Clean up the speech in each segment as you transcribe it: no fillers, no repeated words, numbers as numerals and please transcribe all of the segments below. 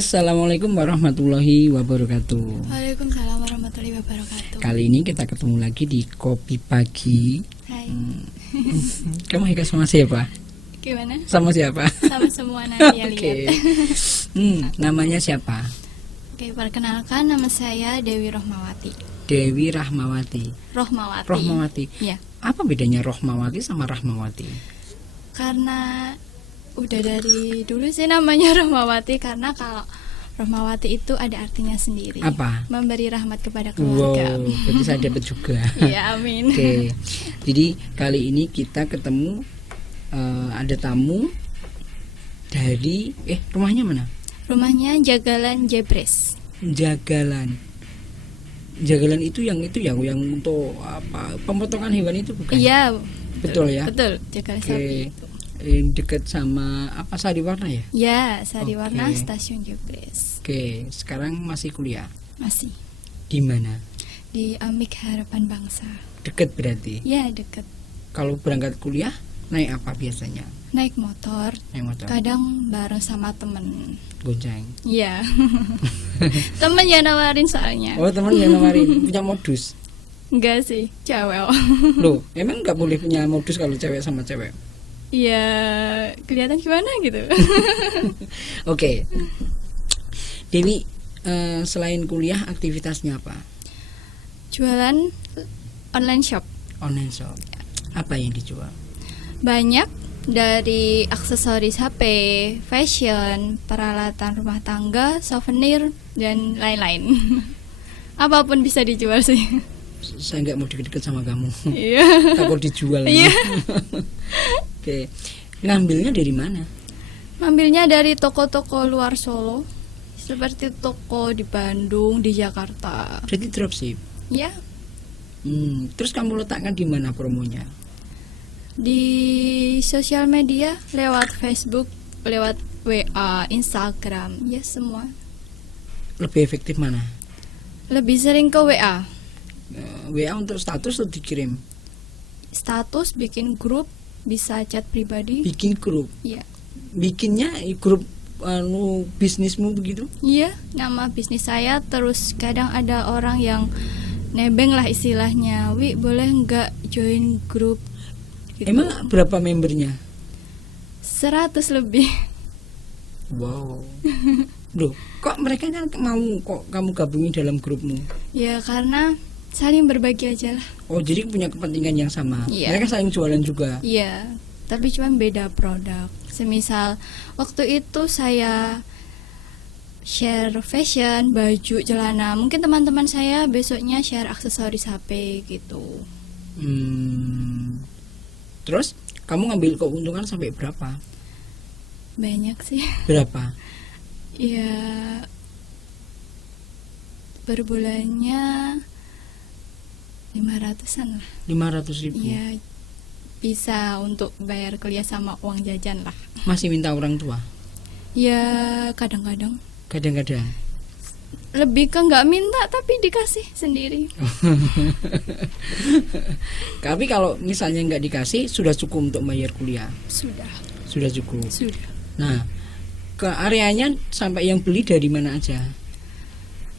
Assalamualaikum warahmatullahi wabarakatuh. Waalaikumsalam warahmatullahi wabarakatuh. Kali ini kita ketemu lagi di Kopi Pagi. Hai. Kamu Hika sama siapa? Gimana? Sama siapa? Sama semua nanti ya Oke. lihat. Namanya siapa? Oke, perkenalkan nama saya Dewi Rohmawati. Dewi Rahmawati. Rohmawati. Rohmawati. Iya. Apa bedanya Rohmawati sama Rahmawati? Karena udah dari dulu sih namanya Rohmawati, karena kalau Rohmawati itu ada artinya sendiri. Apa? Memberi rahmat kepada keluarga. Wow, berarti saya dapat juga. Iya, amin. Oke. Jadi kali ini kita ketemu ada tamu dari rumahnya mana? Rumahnya Jagalan Jebres. Jagalan. Jagalan itu yang untuk apa? Pemotongan hewan itu bukan? Iya. Betul ya? Betul, Jagalan sapi itu. Dekat sama apa Sariwarna ya? Ya, Sariwarna Oke. Stasiun Jebres. Oke, sekarang masih kuliah. Masih Di mana? di Amik Harapan Bangsa. Dekat berarti. Ya, deket. Kalau berangkat kuliah naik apa biasanya? Naik motor, Naik motor. kadang bareng sama temen. Gonceng. Iya. Temen yang nawarin soalnya. Oh, teman yang nawarin punya modus. Enggak sih, cewek. Loh, emang nggak boleh punya modus kalau cewek sama cewek? Iya, kelihatan gimana gitu. Oke. Dewi, selain kuliah aktivitasnya apa? Jualan online shop. Online shop. Apa yang dijual? Banyak, dari aksesoris HP, fashion, peralatan rumah tangga, souvenir, dan lain-lain. Apapun bisa dijual sih. Saya nggak mau deket-deket sama kamu. Iya. Takut dijual. Iya. Oke. Ngambilnya dari mana? Ambilnya dari toko-toko luar Solo, seperti toko di Bandung, di Jakarta. Berarti dropship. Ya, Terus kamu letakkan di mana promonya? di sosial media, lewat Facebook, lewat WA, Instagram, ya semua. Lebih efektif mana? Lebih sering ke WA. WA untuk status atau dikirim? Status, bikin grup, bisa chat pribadi. Bikin grup. Iya. Bikinnya grup bisnismu begitu? Iya, nama bisnis saya. Terus kadang ada orang yang nebeng lah istilahnya. Wi, boleh nggak join grup? Gitu. Emang berapa membernya? 100 lebih. Wow. Loh, kok mereka kan mau kok kamu gabungi dalam grupmu? Ya karena saling berbagi aja lah. Oh, jadi punya kepentingan yang sama. Iya. Mereka saling jualan juga. Iya, tapi cuma beda produk. Semisal waktu itu saya share fashion, baju, celana. Mungkin teman-teman saya besoknya share aksesoris HP gitu. Terus kamu ngambil keuntungan sampai berapa? Banyak sih. Berapa? Ya, per bulannya 500-an lah. 500.000. Ya, bisa untuk bayar kuliah sama uang jajan lah. Masih minta orang tua? Ya, kadang-kadang. Kadang-kadang. Lebih ke nggak minta tapi dikasih sendiri. Tapi kalau misalnya nggak dikasih, sudah cukup untuk bayar kuliah? Sudah cukup. Sudah. Nah, ke areanya sampai yang beli dari mana aja?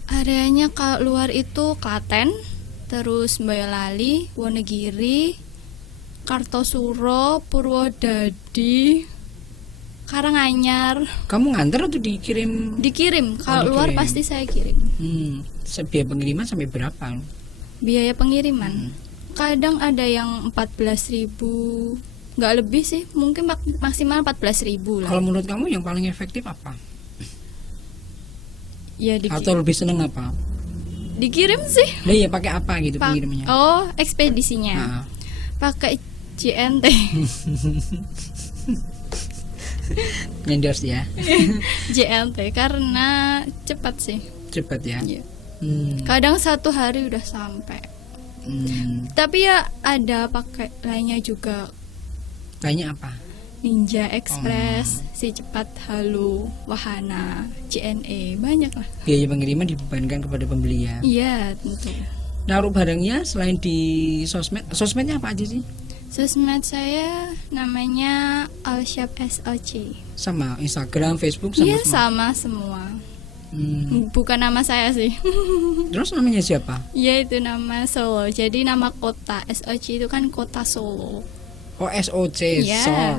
Areanya kalau luar itu Klaten, terus Boyolali, Wonogiri, Kartosuro, Purwodadi, Karanganyar. Kamu nganter atau dikirim? Dikirim. Kalau luar dikirim. pasti saya kirim. Biaya pengiriman sampai berapa? Biaya pengiriman kadang ada yang 14.000, nggak lebih sih, mungkin maksimal 14.000 lah. Kalau menurut kamu yang paling efektif apa? Ya Atau lebih seneng apa? dikirim sih. Nah, ya pakai apa gitu pengirimnya? Oh, ekspedisinya. Nah. Pakai JNT. Endorse ya. JNT karena cepat sih. Cepat ya. Iya. Kadang Kadang 1 hari udah sampai. Tapi ya ada pakai lainnya juga. Lainnya apa? Ninja Express, Si Cepat Halu, Wahana, JNE, banyak lah. Biaya pengiriman dibebankan kepada pembeli ya. Iya, tentu. Naruh barangnya selain di sosmed, sosmednya apa aja sih? Sosmed saya namanya Alshab SOC. Sama Instagram, Facebook sama Iya, semua. sama semua. Bukan nama saya sih. Terus namanya siapa? Ya itu nama Solo. Jadi nama kota SOC itu kan kota Solo. Oh, SOC. Iya. Sol.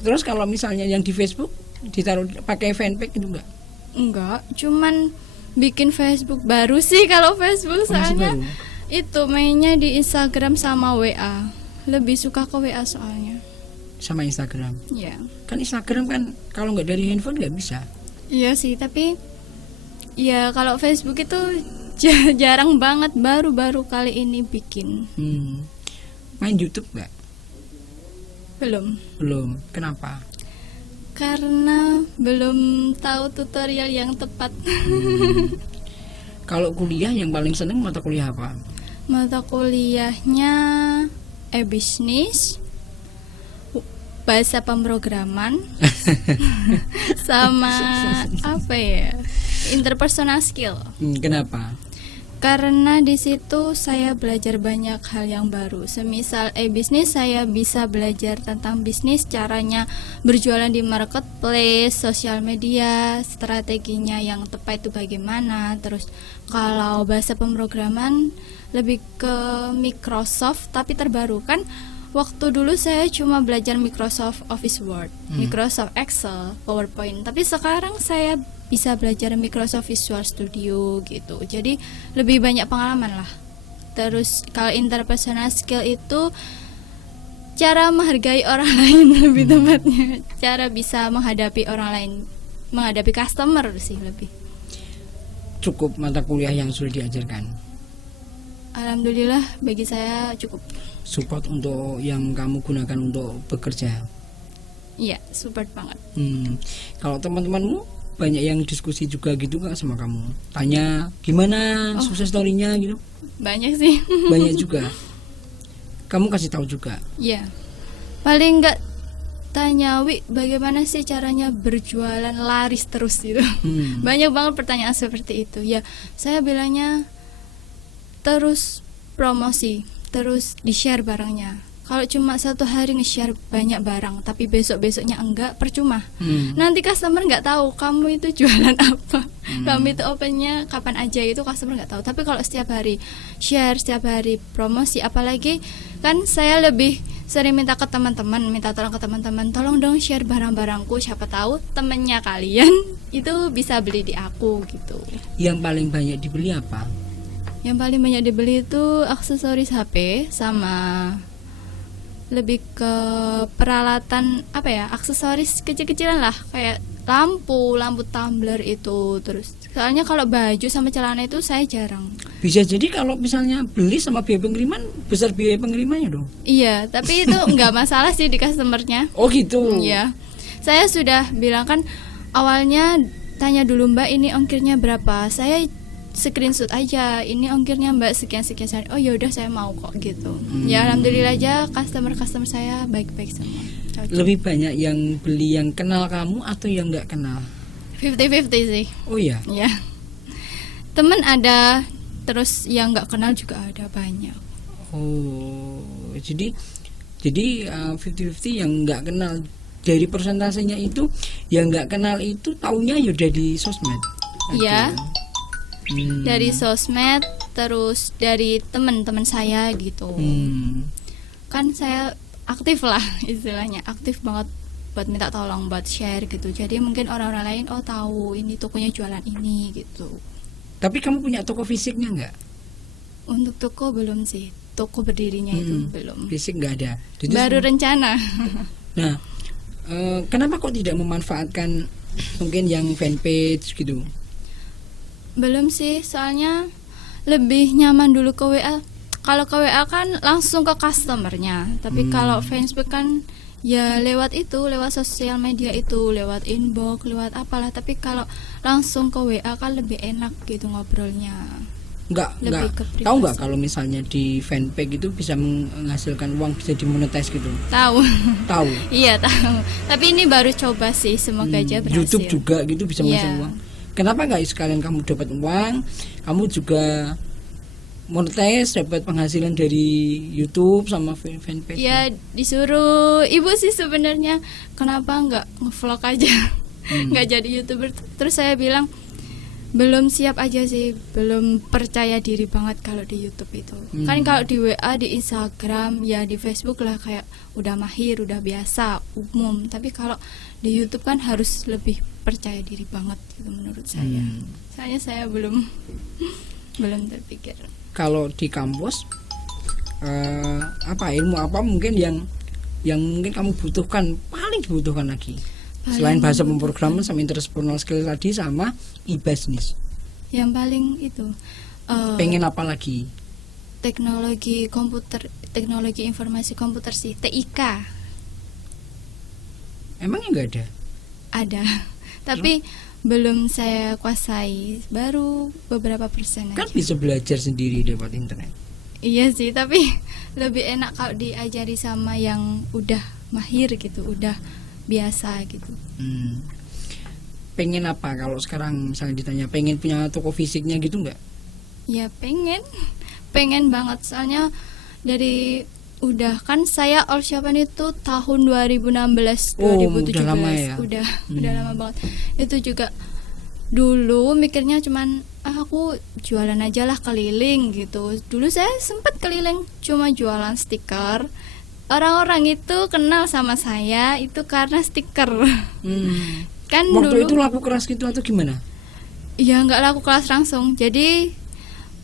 Terus kalau misalnya yang di Facebook ditaruh pakai fanpage itu enggak? Enggak, cuman bikin Facebook baru sih kalau Facebook Oh, masih soalnya baru? itu mainnya di Instagram sama WA. Lebih suka ke WA soalnya. Sama Instagram. Ya. Kan Instagram kan kalau nggak dari handphone nggak bisa. Iya sih, tapi ya kalau Facebook itu jarang banget, baru-baru kali ini bikin. Main YouTube nggak? Belum. Kenapa? Karena belum tahu tutorial yang tepat. Kalau kuliah yang paling seneng mata kuliah apa? Mata kuliahnya e-business, bahasa pemrograman, sama apa ya? Interpersonal skill. Kenapa? Karena di situ saya belajar banyak hal yang baru. Semisal e-bisnis, saya bisa belajar tentang bisnis, caranya berjualan di marketplace, sosial media, strateginya yang tepat itu bagaimana. Terus kalau bahasa pemrograman lebih ke Microsoft, tapi terbaru kan. Waktu dulu saya cuma belajar Microsoft Office Word, Microsoft Excel, PowerPoint. Tapi sekarang saya bisa belajar Microsoft Visual Studio gitu. Jadi lebih banyak pengalaman lah. Terus kalau interpersonal skill itu cara menghargai orang lain lebih tepatnya. Cara bisa menghadapi orang lain, menghadapi customer sih lebih. Cukup mata kuliah yang sudah diajarkan. Alhamdulillah bagi saya cukup. Support untuk yang kamu gunakan untuk bekerja. Iya, support banget. Kalau teman-temanmu banyak yang diskusi juga gitu nggak sama kamu? Tanya gimana sukses story-nya gitu? Banyak sih. Banyak juga. Kamu kasih tahu juga. Iya. Paling nggak tanya, Wi, bagaimana sih caranya berjualan laris terus gitu. Banyak banget pertanyaan seperti itu. Ya, saya bilangnya terus promosi, terus di-share barangnya. Kalau cuma satu hari nge-share banyak barang tapi besok-besoknya enggak, percuma. Nanti customer nggak tahu kamu itu jualan apa. Kamu itu opennya kapan aja, itu customer nggak tahu. Tapi kalau setiap hari share, setiap hari promosi, apalagi kan saya lebih sering minta ke teman-teman, minta tolong ke teman-teman, tolong dong share barang-barangku, siapa tahu temennya kalian itu bisa beli di aku gitu. Yang paling banyak dibeli apa? Yang paling banyak dibeli itu aksesoris HP sama lebih ke peralatan apa ya, aksesoris kecil-kecilan lah, kayak lampu tumbler itu. Terus soalnya kalau baju sama celana itu saya jarang. Bisa jadi kalau misalnya beli sama biaya pengiriman, besar biaya pengirimannya dong. Iya, tapi itu nggak masalah sih di customernya. Oh gitu. Iya, saya sudah bilang kan awalnya, tanya dulu Mbak ini ongkirnya berapa. Saya screenshot aja, ini ongkirnya Mbak sekian. Oh yaudah saya mau kok gitu. Ya alhamdulillah aja customer saya baik-baik semua. Lebih banyak yang beli yang kenal kamu atau yang nggak kenal? 50-50 sih. Oh iya. Ya. Temen ada, terus yang nggak kenal juga ada banyak. Oh, jadi 50-50 yang nggak kenal. Dari persentasenya itu yang nggak kenal itu taunya ya dari sosmed. Iya. Dari sosmed, terus dari teman-teman saya gitu. Kan saya aktif lah istilahnya, aktif banget buat minta tolong, buat share gitu. Jadi mungkin orang-orang lain tahu ini tokonya jualan ini gitu. Tapi kamu punya toko fisiknya nggak? Untuk toko belum sih, toko berdirinya itu belum. Fisik nggak ada. Jadi baru rencana. Nah, kenapa kok tidak memanfaatkan mungkin yang fanpage gitu? Belum sih, soalnya lebih nyaman dulu ke WA. Kalau ke WA kan langsung ke customernya, tapi kalau Facebook kan ya lewat sosial media itu, lewat inbox, lewat apalah. Tapi kalau langsung ke WA kan lebih enak gitu ngobrolnya. Enggak. Tahu nggak kalau misalnya di fanpage itu bisa menghasilkan uang, bisa dimonetize gitu? Tahu. Tahu. Iya tahu. Tapi ini baru coba sih, semoga aja berhasil. YouTube juga gitu bisa menghasilkan uang. Kenapa nggak sekalian kamu dapat uang, kamu juga monetize, dapat penghasilan dari YouTube sama fanpage? Ya disuruh ibu sih sebenarnya, kenapa nggak ngevlog aja. nggak jadi YouTuber. Terus saya bilang belum siap aja sih, belum percaya diri banget kalau di YouTube itu. Kan kalau di WA, di Instagram, ya di Facebook lah kayak udah mahir, udah biasa, umum. Tapi kalau di YouTube kan harus lebih percaya diri banget gitu menurut saya. Soalnya saya belum terpikir. Kalau di kampus apa ilmu apa mungkin yang mungkin kamu butuhkan, paling dibutuhkan lagi? Selain bahasa pemrograman sama interpersonal skill tadi sama e-business. Yang paling itu Pengen apa lagi? teknologi komputer, teknologi informasi komputer sih, TIK. Emangnya nggak ada? Ada. Tapi belum saya kuasai, baru beberapa persen Kan aja. bisa belajar sendiri lewat internet. Iya sih, tapi lebih enak kalau diajari sama yang udah mahir gitu, udah biasa gitu. Pengen apa kalau sekarang misalnya ditanya pengen punya toko fisiknya gitu nggak? Ya pengen banget, soalnya dari udah kan saya All Japan itu tahun 2016 2017 udah lama ya? udah lama banget. Itu juga dulu mikirnya cuman aku jualan aja lah, keliling gitu. Dulu saya sempat keliling cuma jualan stiker. Orang-orang itu kenal sama saya itu karena stiker. Kan Waktu dulu itu laku keras gitu atau gimana? ya nggak laku kelas langsung. Jadi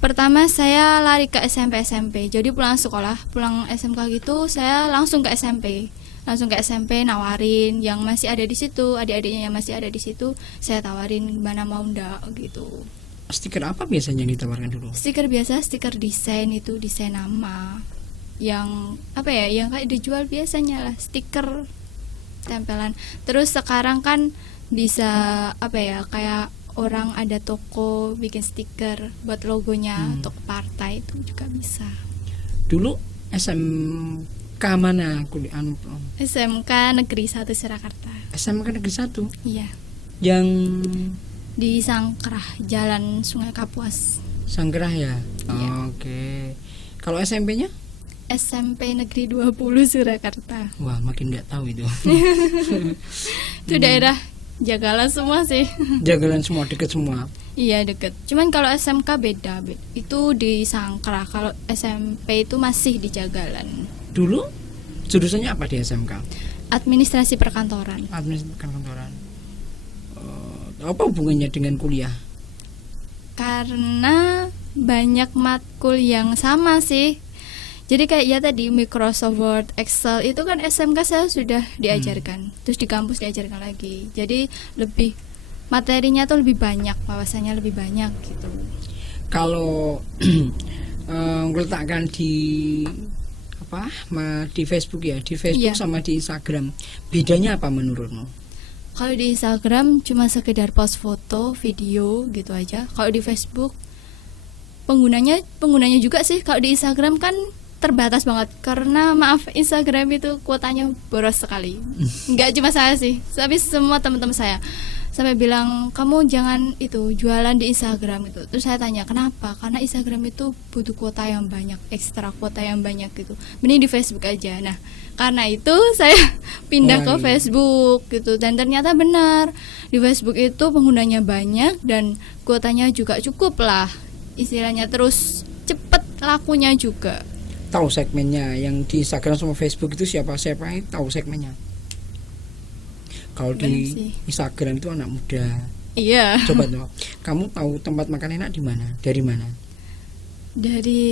pertama saya lari ke SMP. Jadi pulang sekolah, pulang SMK gitu, saya langsung ke SMP. Langsung ke SMP nawarin yang masih ada di situ, adik-adiknya yang masih ada di situ, saya tawarin mana mau ndak gitu. Stiker apa biasanya yang ditawarkan dulu? Stiker biasa, stiker desain itu, desain nama. Yang apa ya, yang kayak dijual biasanya lah, stiker tempelan. Terus sekarang kan bisa apa ya, kayak orang ada toko bikin stiker buat logonya toko partai, itu juga bisa. Dulu SMK mana kuliah? SMK Negeri 1 Surakarta. SMK Negeri 1 Iya, yang di Sangkrah, Jalan Sungai Kapuas. Sanggerah ya? Iya. Oke. Kalau SMP-nya? SMP Negeri 20 Surakarta. Wah, makin nggak tahu itu. Itu daerah Jagalan semua sih. Jagalan semua, deket semua. Iya deket. Cuman kalau SMK beda. Itu di Sangkrah. Kalau SMP itu masih di Jagalan. Dulu jurusannya apa di SMK? Administrasi perkantoran. Administrasi kantoran. Apa hubungannya dengan kuliah? Karena banyak matkul yang sama sih. Jadi kayak ya tadi Microsoft Word, Excel itu kan SMK saya sudah diajarkan. Terus di kampus diajarkan lagi. Jadi lebih materinya tuh lebih banyak, wawasannya lebih banyak gitu. Kalau meletakkan di apa? Di Facebook ya, di Facebook Iya. sama di Instagram. Bedanya apa menurutmu? Kalau di Instagram cuma sekedar post foto, video gitu aja. Kalau di Facebook penggunanya juga sih. Kalau di Instagram kan terbatas banget karena maaf Instagram itu kuotanya boros sekali. Nggak cuma saya sih, tapi semua teman-teman saya sampai bilang kamu jangan itu jualan di Instagram gitu. Terus saya tanya kenapa? Karena Instagram itu butuh kuota yang banyak, ekstra kuota yang banyak gitu. Mending di Facebook aja. Nah karena itu saya pindah ke Facebook gitu, dan ternyata benar di Facebook itu penggunanya banyak dan kuotanya juga cukup lah istilahnya, terus cepet lakunya juga. Tahu segmennya yang di Instagram sama Facebook itu siapa tahu segmennya. Kalau di sih. Instagram itu anak muda. Iya. Coba tuh, kamu tahu tempat makan enak di mana? Dari mana? Dari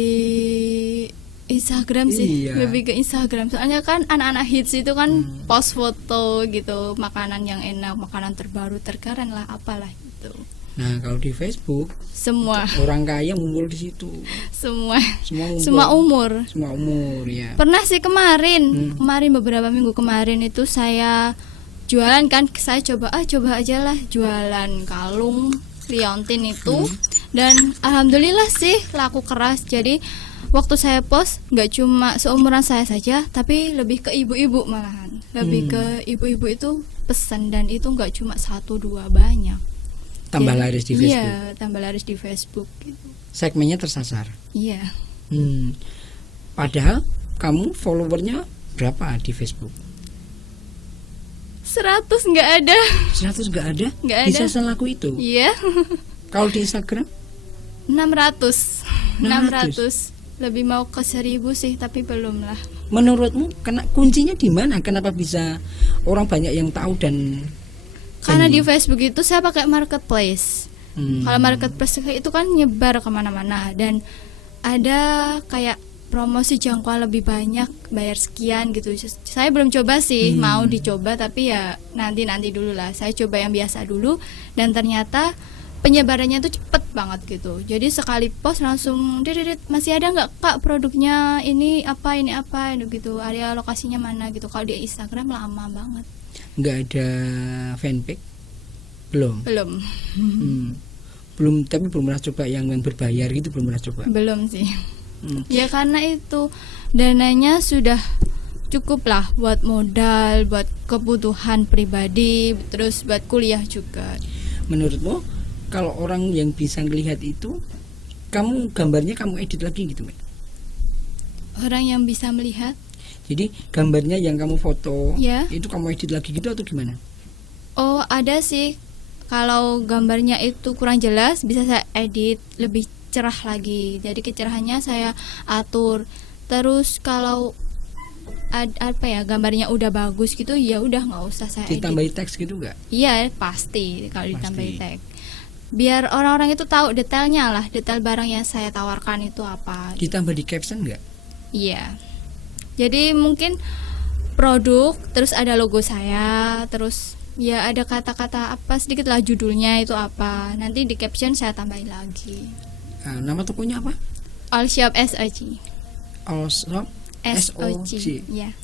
Instagram sih, Iya. lebih ke Instagram. Soalnya kan anak-anak hits itu kan post foto gitu, makanan yang enak, makanan terbaru, terkeren lah, apalah gitu. Nah, kalau di Facebook Semua, orang kaya ngumpul di situ. semua, Ngumpul. semua umur. Semua umur ya. Pernah sih kemarin beberapa minggu kemarin itu saya jualan kan, saya coba aja lah jualan kalung liontin itu, dan alhamdulillah sih laku keras. Jadi waktu saya post nggak cuma seumuran saya saja, tapi lebih ke ibu-ibu malahan, lebih ke ibu-ibu itu pesan, dan itu nggak cuma 1-2, banyak. Tambah Jadi, laris di Facebook. Iya, tambah laris di Facebook gitu. Segmennya tersasar. Iya. Padahal kamu followernya berapa di Facebook? 100 nggak ada. 100 nggak ada? Nggak ada. Bisa selaku itu? Iya. Kalau di Instagram? 600. Lebih mau ke 1000 sih, tapi belum lah. Menurutmu kuncinya di mana? Kenapa bisa orang banyak yang tahu dan Karena di Facebook itu saya pakai marketplace. Kalau marketplace itu kan nyebar kemana-mana dan ada kayak promosi jangkauan lebih banyak, bayar sekian gitu. Saya belum coba sih, mau dicoba tapi ya nanti dulu lah. Saya coba yang biasa dulu dan ternyata penyebarannya tuh cepet banget gitu. Jadi sekali post langsung masih ada nggak kak produknya, ini apa gitu, area lokasinya mana gitu. Kalau di Instagram lama banget. Nggak ada fanpage? Belum. Tapi belum pernah coba yang berbayar gitu, belum pernah coba. Belum sih. Ya karena itu dananya sudah cukup lah buat modal, buat kebutuhan pribadi, terus buat kuliah juga. Menurutmu kalau orang yang bisa melihat itu, gambarnya kamu edit lagi gitu, Mbak? Orang yang bisa melihat? Jadi gambarnya yang kamu foto, ya, itu kamu edit lagi gitu atau gimana? Oh ada sih. Kalau gambarnya itu kurang jelas, bisa saya edit lebih cerah lagi. Jadi kecerahannya saya atur. Terus kalau gambarnya udah bagus gitu, ya udah nggak usah saya edit. Ditambahi teks gitu nggak? Iya pasti kalau ditambahi teks. Biar orang-orang itu tahu detailnya lah, detail barang yang saya tawarkan itu apa. Ditambah di caption nggak? Iya. Jadi mungkin produk, terus ada logo saya, terus ya ada kata-kata apa sedikit lah judulnya itu apa. Nanti di caption saya tambahin lagi. Nama tokonya apa? All Shop SOG. All Shop SOG. Ya.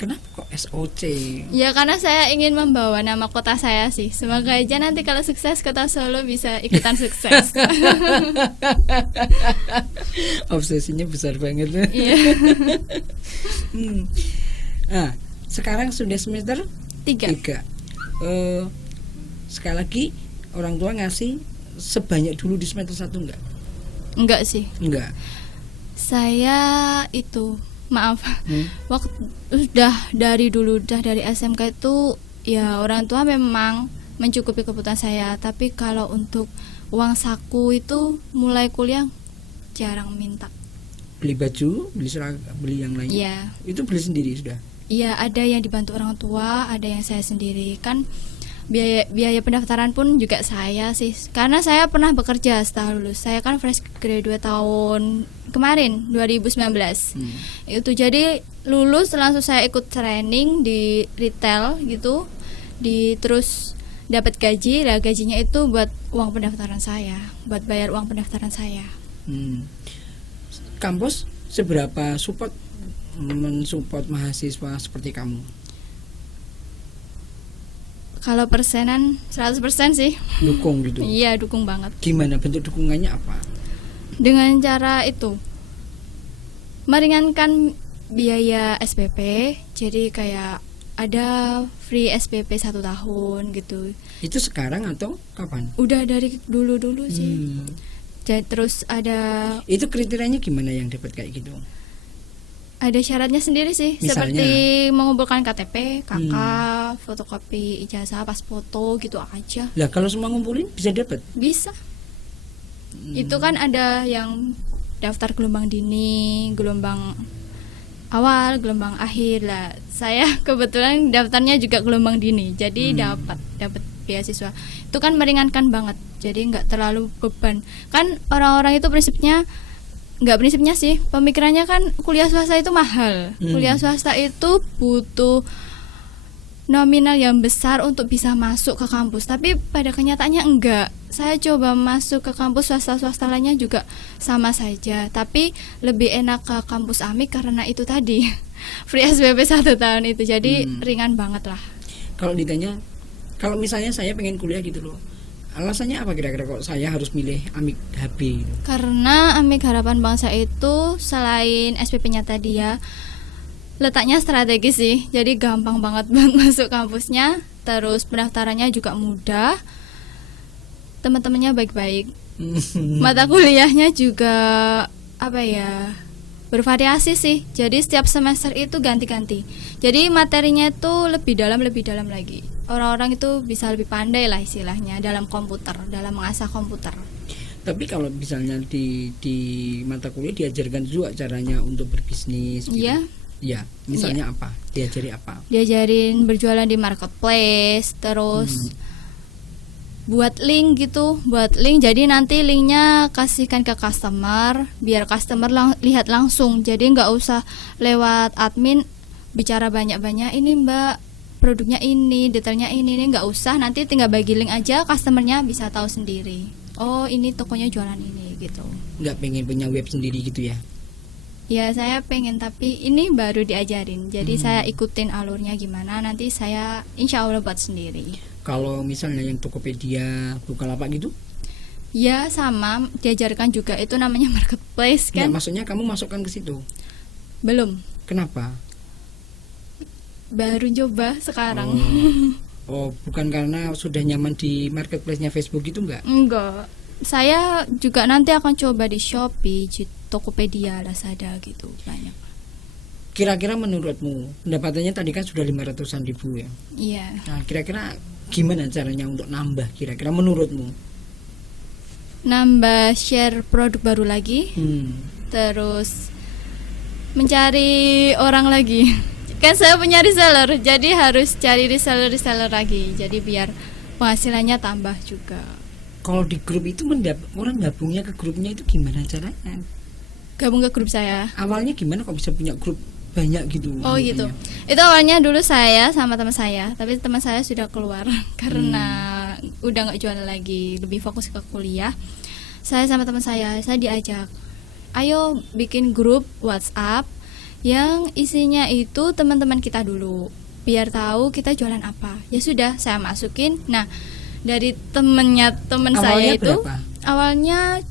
Kenapa kok SOC? Ya karena saya ingin membawa nama kota saya sih. Semoga aja nanti kalau sukses kota Solo bisa ikutan sukses. Obsesinya besar banget. Iya. Sekarang sudah semester 3. Sekali lagi orang tua ngasih sebanyak dulu di semester 1 enggak? Enggak sih. Enggak. Saya itu waktu dari SMK itu ya orang tua memang mencukupi kebutuhan saya, tapi kalau untuk uang saku itu mulai kuliah jarang minta. Beli baju, beli seragam, beli yang lain. Iya. Itu beli sendiri sudah. Iya, ada yang dibantu orang tua, ada yang saya sendiri. Kan biaya pendaftaran pun juga saya sih, karena saya pernah bekerja setelah lulus. Saya kan fresh graduate tahun kemarin 2019. Itu jadi lulus langsung saya ikut training di retail gitu, terus dapat gaji. Lah gajinya itu buat uang pendaftaran saya, buat bayar uang pendaftaran saya. Kampus seberapa mensupport mahasiswa seperti kamu? Kalau persenan 100% sih. Dukung gitu? Iya, dukung banget. Gimana bentuk dukungannya apa? Dengan cara itu meringankan biaya SPP. Jadi kayak ada free SPP 1 tahun gitu. Itu sekarang atau kapan? Udah dari dulu sih. Jadi terus ada. Itu kriterianya gimana yang dapat kayak gitu? Ada syaratnya sendiri sih. Misalnya? Seperti mengumpulkan KTP, KK, fotokopi ijazah, pas foto gitu aja. Lah kalau semua ngumpulin bisa dapat? Bisa. Itu kan ada yang daftar gelombang dini, gelombang awal, gelombang akhir lah. Saya kebetulan daftarnya juga gelombang dini, jadi dapat beasiswa. Itu kan meringankan banget, jadi nggak terlalu beban. Kan orang-orang itu pemikirannya sih, pemikirannya kan kuliah swasta itu mahal. Kuliah swasta itu butuh nominal yang besar untuk bisa masuk ke kampus, tapi pada kenyataannya enggak. Saya coba masuk ke kampus swasta lainnya juga sama saja, tapi lebih enak ke kampus AMIK karena itu tadi free SPP 1 tahun itu, jadi ringan banget lah. Kalau ditanya, kalau misalnya saya pengen kuliah gitu loh, alasannya apa kira-kira kok saya harus milih AMIK HB gitu? Karena AMIK Harapan Bangsa itu selain SPP-nya tadi ya, letaknya strategis sih, jadi gampang banget buat masuk kampusnya. Terus pendaftarannya juga mudah, teman-temannya baik-baik, mata kuliahnya juga bervariasi sih. Jadi setiap semester itu ganti-ganti. Jadi materinya itu lebih dalam lagi. Orang-orang itu bisa lebih pandai lah istilahnya dalam komputer, dalam mengasah komputer. Tapi kalau misalnya di mata kuliah diajarkan juga caranya untuk berbisnis gitu. Iya. Ya, misalnya apa? Diajari apa? Diajarin berjualan di marketplace, terus buat link gitu, jadi nanti linknya kasihkan ke customer biar customer lihat langsung, jadi nggak usah lewat admin bicara banyak-banyak, ini mbak produknya ini, detailnya ini nggak usah, nanti tinggal bagi link aja, customernya bisa tahu sendiri, oh ini tokonya jualan ini gitu. Nggak pengen punya web sendiri gitu ya? Ya saya pengen, tapi ini baru diajarin, jadi saya ikutin alurnya gimana, nanti saya insya Allah buat sendiri. Kalau misalnya yang Tokopedia, Bukalapak gitu? Ya sama, diajarkan juga, itu namanya marketplace kan. Nggak, maksudnya kamu masukkan ke situ? Belum, Kenapa? baru coba sekarang. Oh, bukan karena sudah nyaman di marketplace-nya Facebook itu enggak? Enggak, saya juga nanti akan coba di Shopee, di Tokopedia, Lazada gitu, banyak. Kira-kira menurutmu, pendapatannya tadi kan sudah 500-an ribu ya? Iya. Nah, kira-kira gimana caranya untuk nambah kira-kira menurutmu? Nambah share produk baru lagi, terus mencari orang lagi. Kan saya punya reseller, jadi harus cari reseller lagi, jadi biar penghasilannya tambah juga. Kalau di grup itu orang gabungnya ke grupnya itu gimana caranya? Gabung ke grup saya. Awalnya gimana kok bisa punya grup banyak gitu? Oh gitu. Itu awalnya dulu saya sama teman saya, tapi teman saya sudah keluar karena udah nggak jualan lagi, lebih fokus ke kuliah. Saya sama teman saya diajak, ayo bikin grup WhatsApp yang isinya itu teman-teman kita dulu, biar tahu kita jualan apa. Ya sudah, saya masukin. Nah, dari temen saya itu berapa? awalnya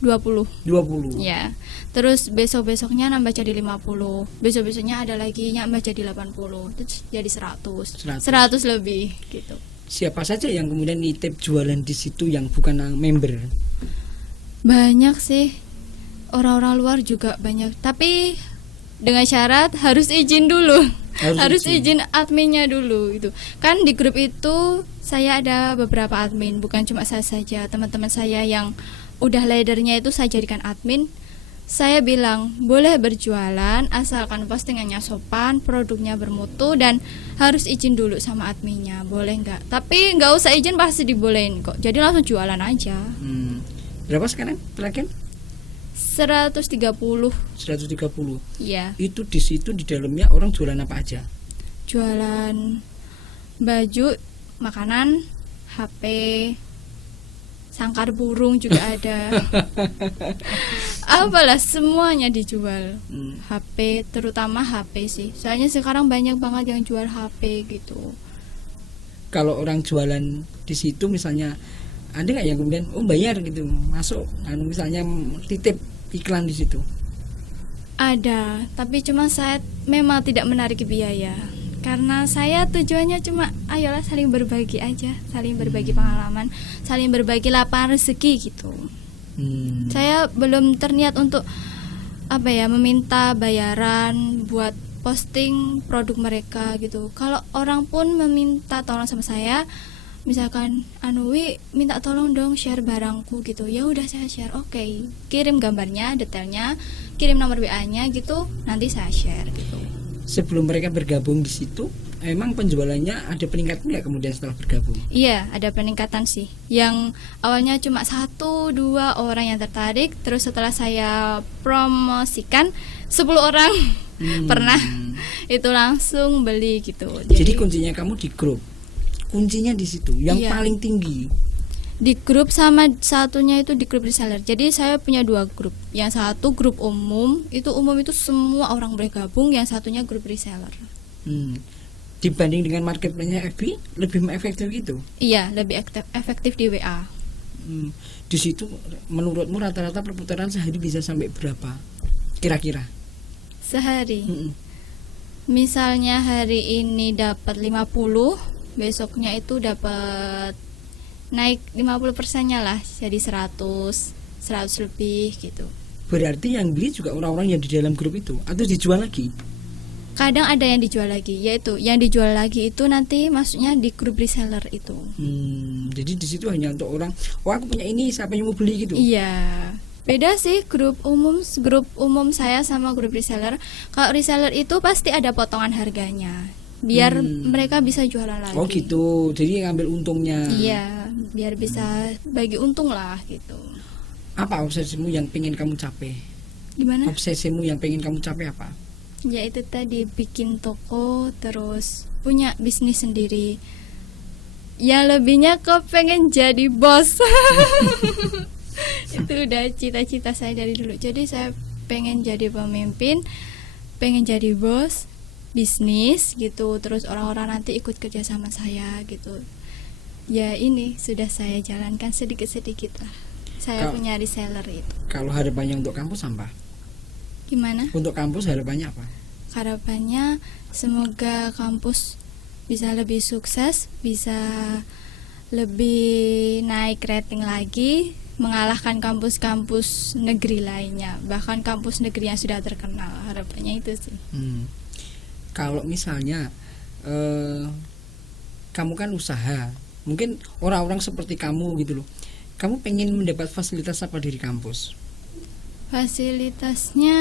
20. Ya. Terus besok-besoknya nambah jadi 50. Besok-besoknya ada lagi nambah jadi 80. Terus jadi 100 lebih gitu. Siapa saja yang kemudian nitip jualan di situ yang bukan member? Banyak sih. Orang-orang luar juga banyak. Tapi dengan syarat harus izin dulu. Harus izin adminnya dulu gitu. Kan di grup itu saya ada beberapa admin, bukan cuma saya saja. Teman-teman saya yang udah leadernya itu saya jadikan admin. Saya bilang boleh berjualan asalkan postingannya sopan, produknya bermutu, dan harus izin dulu sama adminnya, boleh nggak? Tapi nggak usah izin pasti dibolehin kok. Jadi langsung jualan aja. Berapa sekarang terakhir? 130. 130. Iya. Itu di situ di dalamnya orang jualan apa aja? Jualan baju, makanan, HP, sangkar burung juga ada. Apalah semuanya dijual. HP, terutama HP sih. Soalnya sekarang banyak banget yang jual HP gitu. Kalau orang jualan di situ misalnya, ada nggak yang kemudian bayar gitu masuk, misalnya titip iklan di situ? Ada, tapi cuma saya memang tidak menarik biaya. Karena saya tujuannya cuma ayolah saling berbagi aja, saling berbagi pengalaman, saling berbagi lapangan rezeki gitu. Saya belum terniat untuk meminta bayaran buat posting produk mereka gitu. Kalau orang pun meminta tolong sama saya, misalkan Wi minta tolong dong share barangku gitu, ya udah saya share, oke. Kirim gambarnya, detailnya, kirim nomor WA-nya gitu, nanti saya share gitu. Sebelum mereka bergabung di situ, emang penjualannya ada peningkatan nggak kemudian setelah bergabung? Iya, ada peningkatan sih. Yang awalnya cuma 1-2 orang yang tertarik, terus setelah saya promosikan 10 orang pernah itu langsung beli gitu. Jadi kuncinya kamu di grup, kuncinya di situ yang paling tinggi. Di grup sama satunya itu di grup reseller. Jadi saya punya 2 grup. Yang satu grup umum itu semua orang boleh gabung. Yang satunya grup reseller. Dibanding dengan marketplace-nya FB lebih efektif gitu? Iya, lebih efektif di WA. Di situ menurutmu rata-rata perputaran sehari bisa sampai berapa kira-kira? Sehari? Misalnya hari ini dapat 50, besoknya itu dapat naik 50%-nya lah, jadi 100 lebih gitu. berarti yang beli juga orang-orang yang di dalam grup itu atau dijual lagi? Kadang ada yang dijual lagi, yaitu yang dijual lagi itu nanti maksudnya di grup reseller itu. Jadi di situ hanya untuk orang, wah aku punya ini, siapa yang mau beli gitu. Iya. Beda sih grup umum saya sama grup reseller. Kalau reseller itu pasti ada potongan harganya, biar mereka bisa jualan lagi. Oh gitu, jadi ngambil untungnya. Iya, biar bisa bagi untung lah gitu. Apa obsesimu yang pengen kamu capai? Gimana? Obsesimu yang pengen kamu capai apa? Ya itu tadi, bikin toko, terus punya bisnis sendiri. Ya lebihnya ke pengen jadi bos. Itu udah cita-cita saya dari dulu. Jadi saya pengen jadi pemimpin, pengen jadi bos bisnis gitu. Terus orang-orang nanti ikut kerja sama saya gitu. Ya ini sudah saya jalankan sedikit-sedikit lah. Saya punya reseller itu. Kalau harapannya untuk kampus apa? Gimana? Untuk kampus harapannya apa? Harapannya semoga kampus bisa lebih sukses, bisa lebih naik rating lagi, mengalahkan kampus-kampus negeri lainnya, bahkan kampus negeri yang sudah terkenal. Harapannya itu sih. Kalau misalnya kamu kan usaha, mungkin orang-orang seperti kamu gitu loh, kamu pengen mendapat fasilitas apa dari kampus? Fasilitasnya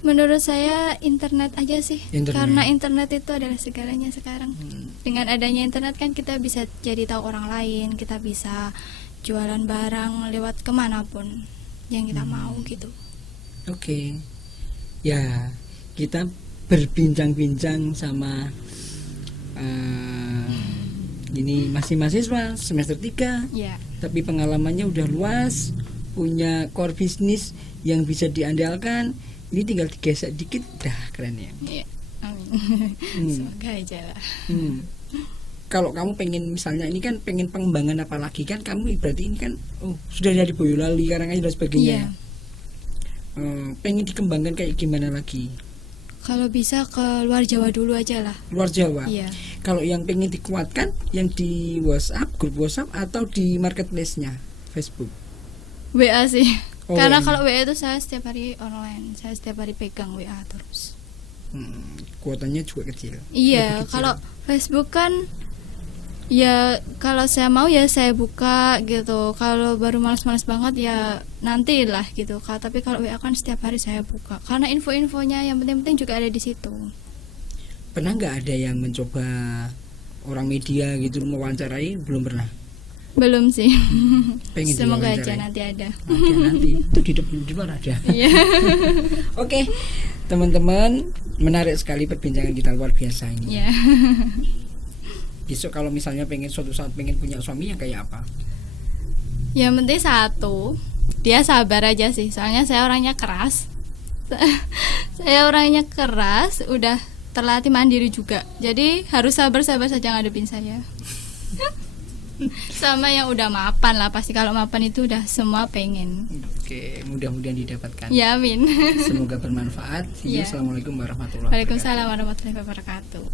menurut saya internet aja sih. Karena internet itu adalah segalanya sekarang. Dengan adanya internet kan kita bisa jadi tahu orang lain, kita bisa jualan barang lewat kemanapun yang kita mau gitu. Oke. Ya, kita berbincang-bincang sama ini masih mahasiswa semester 3. Ya. Tapi pengalamannya udah luas, punya core bisnis yang bisa diandalkan. Ini tinggal digesek dikit, dah keren ya. Iya, amin. Semoga aja lah. Kalau kamu pengen misalnya ini kan pengen pengembangan apa lagi kan, kamu berarti ini kan sudah dari Boyolali, Karanganyar dan sebagainya. Iya. Pengen dikembangkan kayak gimana lagi? Kalau bisa ke luar Jawa dulu aja lah. Luar Jawa. Iya. Kalau yang pengen dikuatkan, yang di WhatsApp, grup WhatsApp atau di marketplace-nya Facebook? WA sih. Karena WA. kalau WA itu saya setiap hari online, saya setiap hari pegang WA terus. Kuotanya juga kecil. Iya, kalau Facebook kan ya kalau saya mau ya saya buka gitu. Kalau baru malas-malas banget ya nantilah gitu. Tapi kalau WA kan setiap hari saya buka. Karena info-infonya yang penting-penting juga ada di situ. Pernah nggak ada yang mencoba orang media gitu mewawancarai? Belum pernah. Belum sih. Pengen Semoga aja diwawancarai. nanti ada. Oke, nanti itu di luar ada. Iya. Oke, teman-teman, menarik sekali perbincangan kita, luar biasa ini. Iya. Besok kalau misalnya pengen suatu saat pengen punya suami yang kayak apa? Yang penting satu, dia sabar aja sih. Soalnya saya orangnya keras. Saya orangnya keras, udah terlatih mandiri juga. Jadi harus sabar-sabar saja ngadepin saya. Sama yang udah mapan lah, pasti kalau mapan itu udah semua pengen. Oke, mudah-mudahan didapatkan. Ya amin. Semoga bermanfaat. Ya. Assalamualaikum warahmatullahi wabarakatuh. Waalaikumsalam warahmatullahi wabarakatuh.